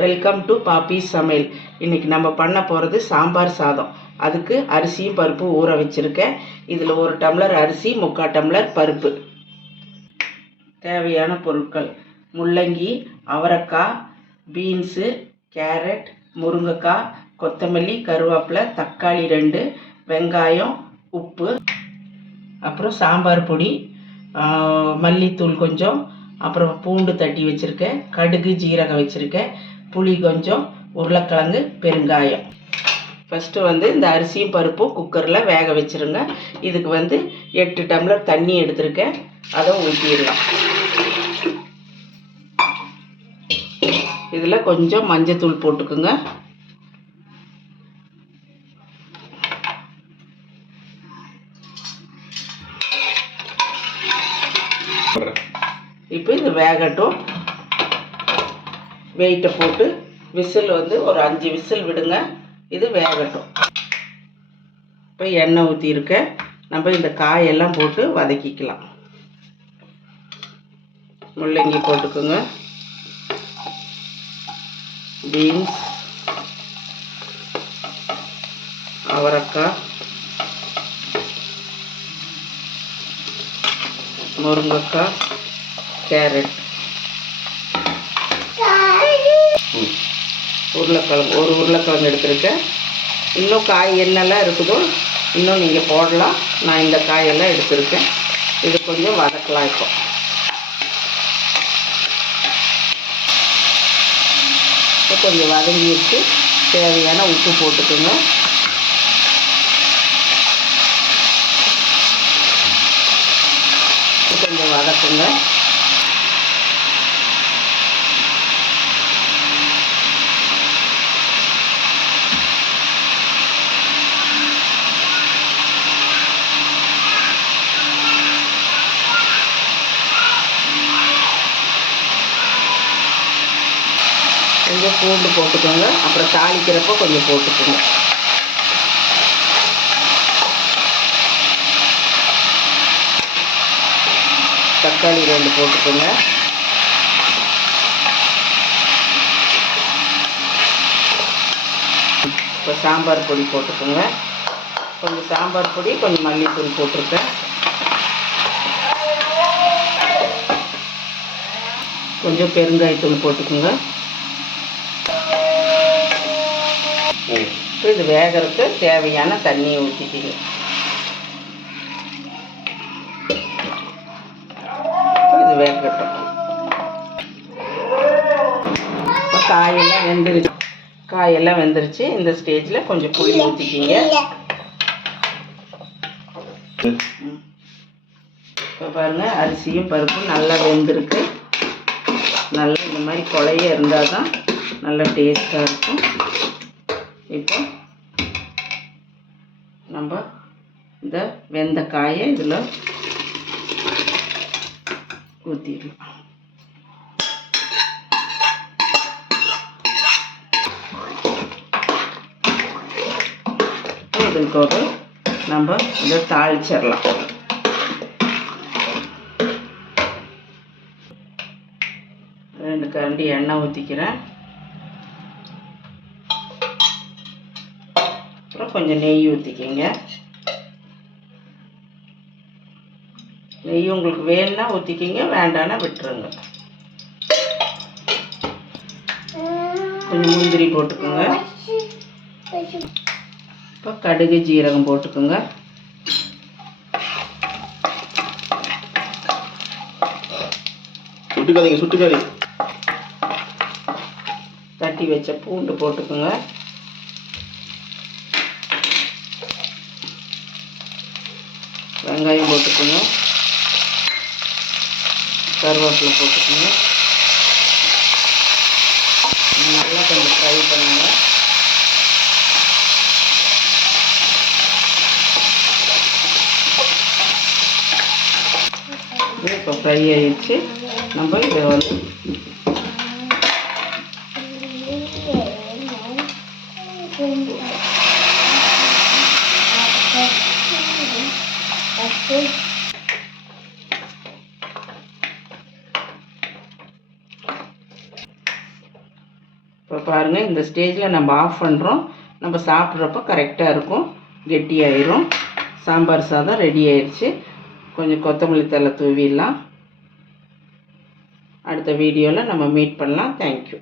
Welcome to பாப்பி சமையல் இன்றைக்கி நம்ம பண்ண போகிறது சாம்பார் சாதம். அதுக்கு அரிசியும் பருப்பு ஊற வச்சுருக்கேன். இதில் ஒரு டம்ளர் அரிசி முக்கால் டம்ளர் பருப்பு. தேவையான பொருட்கள். முள்ளங்கி அவரைக்காய் பீன்ஸு கேரட் முருங்கைக்காய் கொத்தமல்லி கருவேப்பிலை தக்காளி ரெண்டு வெங்காயம் உப்பு அப்புறம் சாம்பார் பொடி மல்லித்தூள் கொஞ்சம் அப்புறம் பூண்டு தட்டி வச்சுருக்கேன் கடுகு ஜீரகம் வச்சுருக்கேன். புளி கொஞ்சம் உருளைக்கிழங்கு பெருங்காயம். ஃபஸ்ட்டு வந்து இந்த அரிசியும் பருப்பும் குக்கரில் வேக வச்சுருங்க. இதுக்கு வந்து எட்டு டம்ளர் தண்ணி எடுத்திருக்கேன். அதை ஊற்றிடலாம் இதில் கொஞ்சம் மஞ்சத்தூள் போட்டுக்குங்க. இப்போ இது வேகட்டும். வெயிட்டை போட்டு விசில் வந்து ஒரு அஞ்சு விசில் விடுங்க. இது வேகட்டும். இப்போ எண்ணெய் ஊற்றிருக்கேன் நம்ம இந்த காயெல்லாம் போட்டு வதக்கிக்கலாம். முள்ளங்கி போட்டுக்கோங்க. பீன்ஸ். அவரக்காய். முருங்கைக்காய். கேரட். உருளைக்கிழங்கு ஒரு உருளைக்கிழங்கு எடுத்திருக்கேன். இன்னும் காய் என்னெல்லாம் இருக்குதோ இன்னும் நீங்கள் போடலாம். நான் இந்த காயெல்லாம் எடுத்திருக்கேன். இது கொஞ்சம் வதக்கலாம் இப்போ. இப்போ கொஞ்சம் வதங்கிட்டு தேவையான உப்பு போட்டுக்கோங்க. கொஞ்சம் வதக்குங்க. கொஞ்சம் பூண்டு போட்டுக்கோங்க. அப்புறம் தாளிக்கிறப்போ கொஞ்சம் போட்டுக்கோங்க. தக்காளி ரெண்டு போட்டுக்கோங்க. இப்போ சாம்பார் பொடி போட்டுக்கோங்க. கொஞ்சம் சாம்பார் பொடி கொஞ்சம் மல்லித்தூள் போட்டிருக்கேன். கொஞ்சம் பெருங்காயத்தூள் போட்டுக்கோங்க இப்போ இது வேகறதுக்கு தேவையான தண்ணியை ஊற்றிக்கிங்க இது வேகட்டும் இப்போ காயெல்லாம் வெந்துருச்சு. காயெல்லாம் வெந்துருச்சு. இந்த ஸ்டேஜில் கொஞ்சம் புளி ஊற்றிக்கிங்க இப்போ பாருங்கள் அரிசியும் பருப்பும் நல்லா வெந்திருக்கு. நல்லா இந்த மாதிரி குழைய இருந்தால் தான் நல்லா டேஸ்ட்டாக இருக்கும். இப்போ நம்ம இந்த வெந்த காயை இதில் ஊற்றிடலாம் இதுக்கு ஒரு நம்ம இதை தாளிச்சிடலாம். ரெண்டு கரண்டி எண்ணெய் ஊற்றிக்கிறேன் அப்புறம் கொஞ்சம் நெய் ஊற்றிக்கிங்க நெய் உங்களுக்கு வேணும்னா ஊற்றிக்கிங்க வேண்டாம்னா விட்டுருங்க. கொஞ்சம் முந்திரி போட்டுக்கோங்க. இப்போ கடுகு ஜீரகம் போட்டுக்கோங்க. சுட்டுக்காதீங்க சுட்டுக்காதீங்க. தட்டி வச்ச பூண்டு போட்டுக்கோங்க. வெங்காயம் போட்டுக்கோங்க கருவேப்பிலை போட்டுக்கோங்க நல்லா கொஞ்சம் ஃப்ரை பண்ணுங்க. இப்போ ஃப்ரை ஆயிடுச்சு. நம்ம இதை வந்து இப்போ பாருங்கள் இந்த ஸ்டேஜில் நம்ம ஆஃப் பண்ணுறோம் நம்ம சாப்பிட்றப்ப கரெக்டாக இருக்கும். கெட்டியாயிரும். சாம்பார் சாதம் ரெடி ஆயிடுச்சு கொஞ்சம் கொத்தமல்லி தழை தூவிடலாம். அடுத்த வீடியோவில் நம்ம மீட் பண்ணலாம். தேங்க்யூ